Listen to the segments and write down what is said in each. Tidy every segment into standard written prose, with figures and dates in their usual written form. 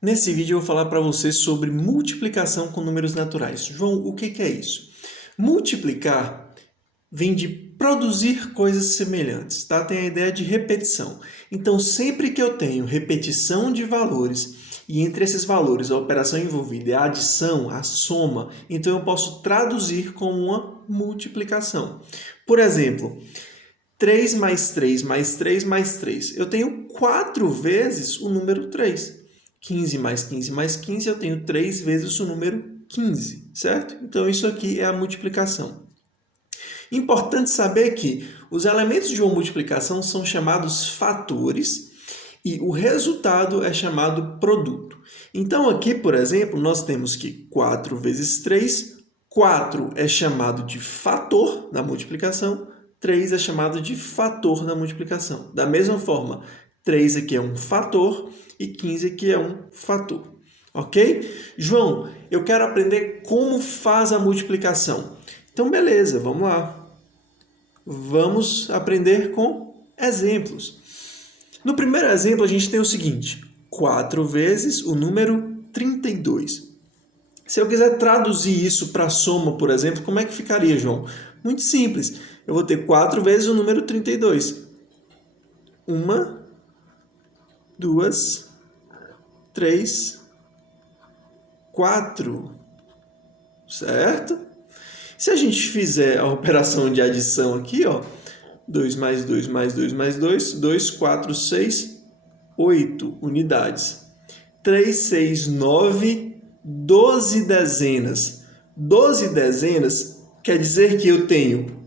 Nesse vídeo eu vou falar para você sobre multiplicação com números naturais. João, o que é isso? Multiplicar vem de produzir coisas semelhantes, tá? Tem a ideia de repetição. Então, sempre que eu tenho repetição de valores e entre esses valores a operação envolvida é a adição, a soma, então eu posso traduzir como uma multiplicação. Por exemplo, 3 mais 3 mais 3 mais 3. Eu tenho 4 vezes o número 3. 15 mais 15 mais 15, eu tenho 3 vezes o número 15, certo? Então, isso aqui é a multiplicação. Importante saber que os elementos de uma multiplicação são chamados fatores e o resultado é chamado produto. Então, aqui, por exemplo, nós temos que 4 vezes 3, 4 é chamado de fator da multiplicação, 3 é chamado de fator da multiplicação. Da mesma forma, 3 aqui é um fator e 15 aqui é um fator. Ok? João, eu quero aprender como faz a multiplicação. Então, beleza, vamos lá. Vamos aprender com exemplos. No primeiro exemplo, a gente tem o seguinte: 4 vezes o número 32. Se eu quiser traduzir isso para soma, por exemplo, como é que ficaria, João? Muito simples. Eu vou ter 4 vezes o número 32. 1, 2, 3, 4. Certo? Se a gente fizer a operação de adição aqui, ó, 2 mais 2 mais 2 mais 2, 2, 4, 6, 8 unidades. 3, 6, 9, 12 dezenas. 12 dezenas quer dizer que eu tenho,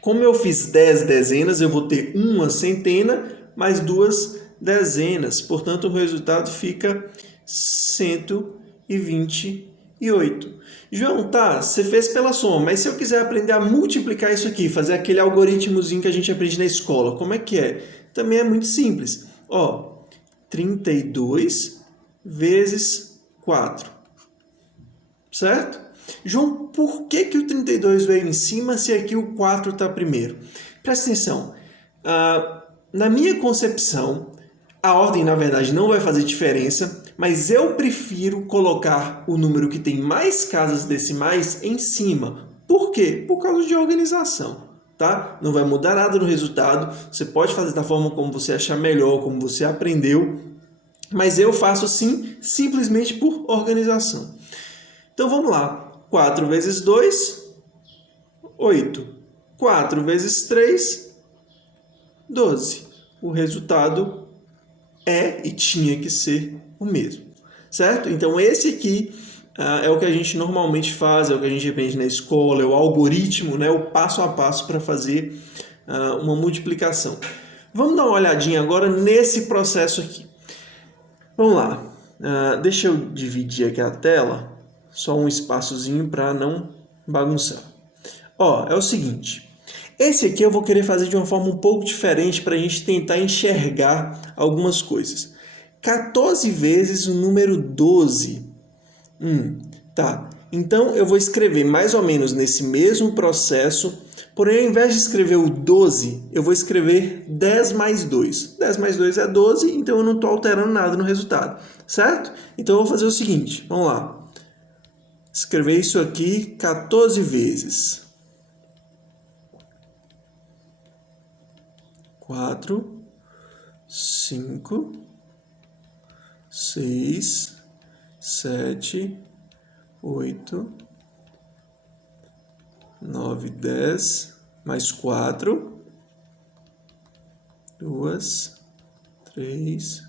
como eu fiz 10 dezenas, eu vou ter uma centena mais 2 dezenas. Portanto, o resultado fica 128. João, tá, você fez pela soma, mas se eu quiser aprender a multiplicar isso aqui, fazer aquele algoritmozinho que a gente aprende na escola, como é que é? Também é muito simples. Ó, 32 vezes 4. Certo? João, por que o 32 veio em cima se aqui o 4 está primeiro? Presta atenção. Na minha concepção, a ordem, na verdade, não vai fazer diferença, mas eu prefiro colocar o número que tem mais casas decimais em cima. Por quê? Por causa de organização, tá? Não vai mudar nada no resultado. Você pode fazer da forma como você achar melhor, como você aprendeu, mas eu faço assim, simplesmente por organização. Então, vamos lá. 4 vezes 2, 8. 4 vezes 3, 12. O resultado é e tinha que ser o mesmo, certo? Então, esse aqui é o que a gente normalmente faz, é o que a gente aprende na escola, é o algoritmo, né? O passo a passo para fazer uma multiplicação. Vamos dar uma olhadinha agora nesse processo aqui. Vamos lá. Deixa eu dividir aqui a tela, só um espaçozinho para não bagunçar. Ó, é o seguinte. Esse aqui eu vou querer fazer de uma forma um pouco diferente para a gente tentar enxergar algumas coisas. 14 vezes o número 12. Tá. Então, eu vou escrever mais ou menos nesse mesmo processo, porém, ao invés de escrever o 12, eu vou escrever 10 mais 2. 10 mais 2 é 12, então eu não estou alterando nada no resultado, certo? Então, eu vou fazer o seguinte, vamos lá. Escrever isso aqui 14 vezes. 4, 5, 6, 7, 8, 9, 10, mais 4, 2, 3,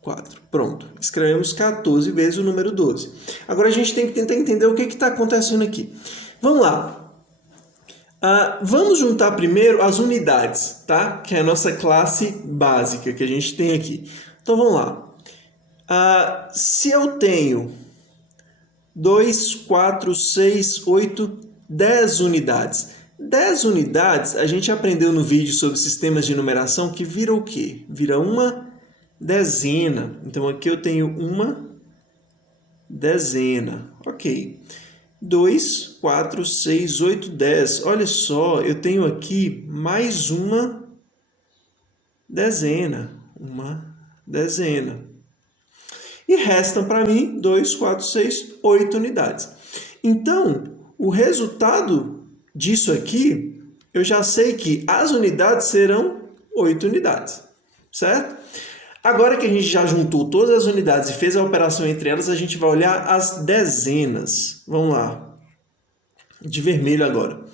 4. Pronto, escrevemos 14 vezes o número 12. Agora a gente tem que tentar entender o que está acontecendo aqui. Vamos lá. Vamos juntar primeiro as unidades, tá? Que é a nossa classe básica que a gente tem aqui. Então vamos lá. Se eu tenho 2, 4, 6, 8, 10 unidades. 10 unidades, a gente aprendeu no vídeo sobre sistemas de numeração que vira o quê? Vira uma dezena. Então, aqui eu tenho uma dezena. Ok. 2, 4, 6, 8, 10. Olha só, eu tenho aqui mais uma dezena. Uma dezena. E restam para mim 2, 4, 6, 8 unidades. Então, o resultado disso aqui, eu já sei que as unidades serão 8 unidades, certo? Agora que a gente já juntou todas as unidades e fez a operação entre elas, a gente vai olhar as dezenas. Vamos lá. De vermelho agora.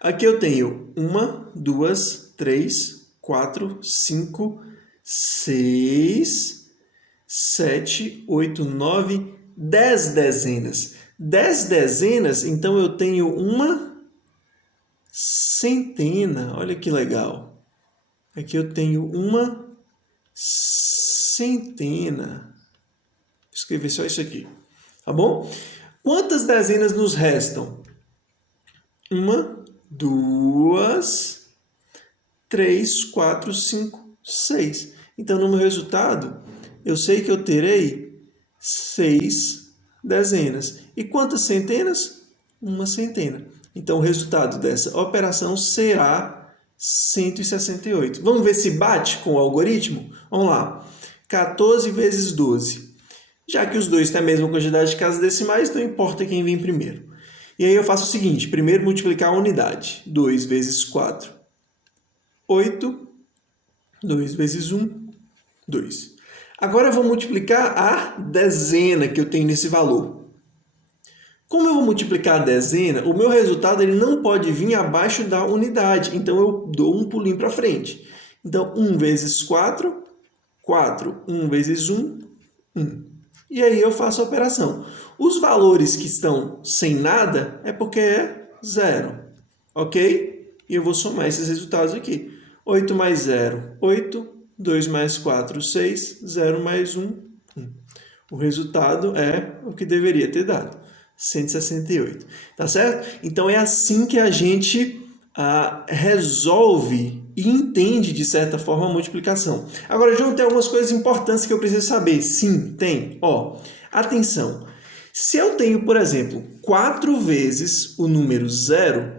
Aqui eu tenho 1, 2, 3, 4, 5, 6, 7, 8, 9, 10 dezenas. 10 dezenas, então eu tenho uma centena. Olha que legal. Aqui eu tenho uma centena. Vou escrever só isso aqui, tá bom? Quantas dezenas nos restam? 1, 2, 3, 4, 5, 6. Então, no meu resultado, eu sei que eu terei 6 dezenas. E quantas centenas? Uma centena. Então, o resultado dessa operação será 168. Vamos ver se bate com o algoritmo? Vamos lá. 14 vezes 12. Já que os dois têm a mesma quantidade de casas decimais, não importa quem vem primeiro. E aí eu faço o seguinte, primeiro multiplicar a unidade. 2 vezes 4, 8. 2 vezes 1, 2. Agora eu vou multiplicar a dezena que eu tenho nesse valor. Como eu vou multiplicar a dezena, o meu resultado ele não pode vir abaixo da unidade. Então eu dou um pulinho para frente. Então 1 vezes 4, 4. 1 vezes 1, 1. E aí eu faço a operação. Os valores que estão sem nada é porque é zero, ok? E eu vou somar esses resultados aqui. 8 mais 0, 8. 2 mais 4, 6. 0 mais 1, 1. O resultado é o que deveria ter dado, 168. Tá certo? Então é assim que a gente resolve e entende, de certa forma, a multiplicação. Agora, João, tem algumas coisas importantes que eu preciso saber. Sim, tem. Ó, atenção. Se eu tenho, por exemplo, 4 vezes o número 0,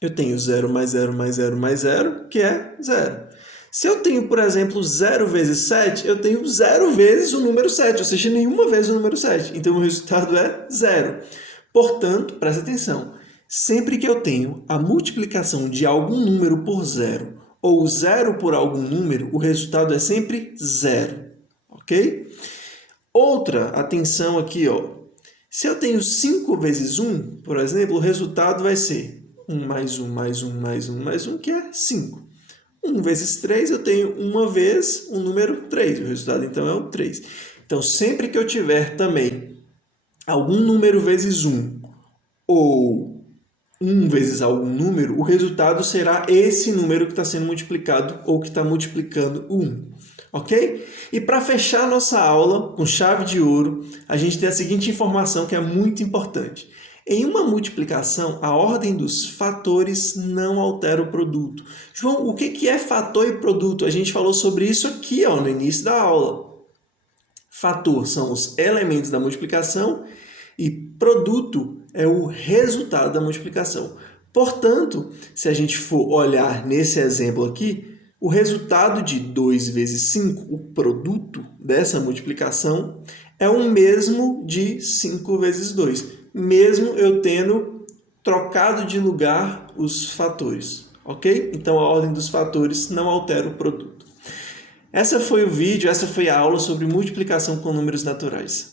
eu tenho 0 mais 0 mais 0 mais 0, que é 0. Se eu tenho, por exemplo, 0 vezes 7, eu tenho 0 vezes o número 7, ou seja, nenhuma vez o número 7. Então, o resultado é 0. Portanto, presta atenção. Sempre que eu tenho a multiplicação de algum número por 0 ou 0 por algum número, o resultado é sempre 0. Ok? Outra atenção aqui, ó. Se eu tenho 5 vezes 1, por exemplo, o resultado vai ser 1 mais 1 mais 1 mais 1 mais 1, que é 5. 1 vezes 3, eu tenho uma vez o número 3. O resultado, então, é o 3. Então, sempre que eu tiver também algum número vezes 1 ou 1 vezes algum número, o resultado será esse número que está sendo multiplicado ou que está multiplicando o 1. Ok? E para fechar nossa aula com chave de ouro, a gente tem a seguinte informação que é muito importante. Em uma multiplicação, a ordem dos fatores não altera o produto. João, o que é fator e produto? A gente falou sobre isso aqui, ó, no início da aula. Fator são os elementos da multiplicação e produto é o resultado da multiplicação. Portanto, se a gente for olhar nesse exemplo aqui, o resultado de 2 vezes 5, o produto dessa multiplicação, é o mesmo de 5 vezes 2, mesmo eu tendo trocado de lugar os fatores, ok? Então, a ordem dos fatores não altera o produto. Essa foi o vídeo, essa foi a aula sobre multiplicação com números naturais.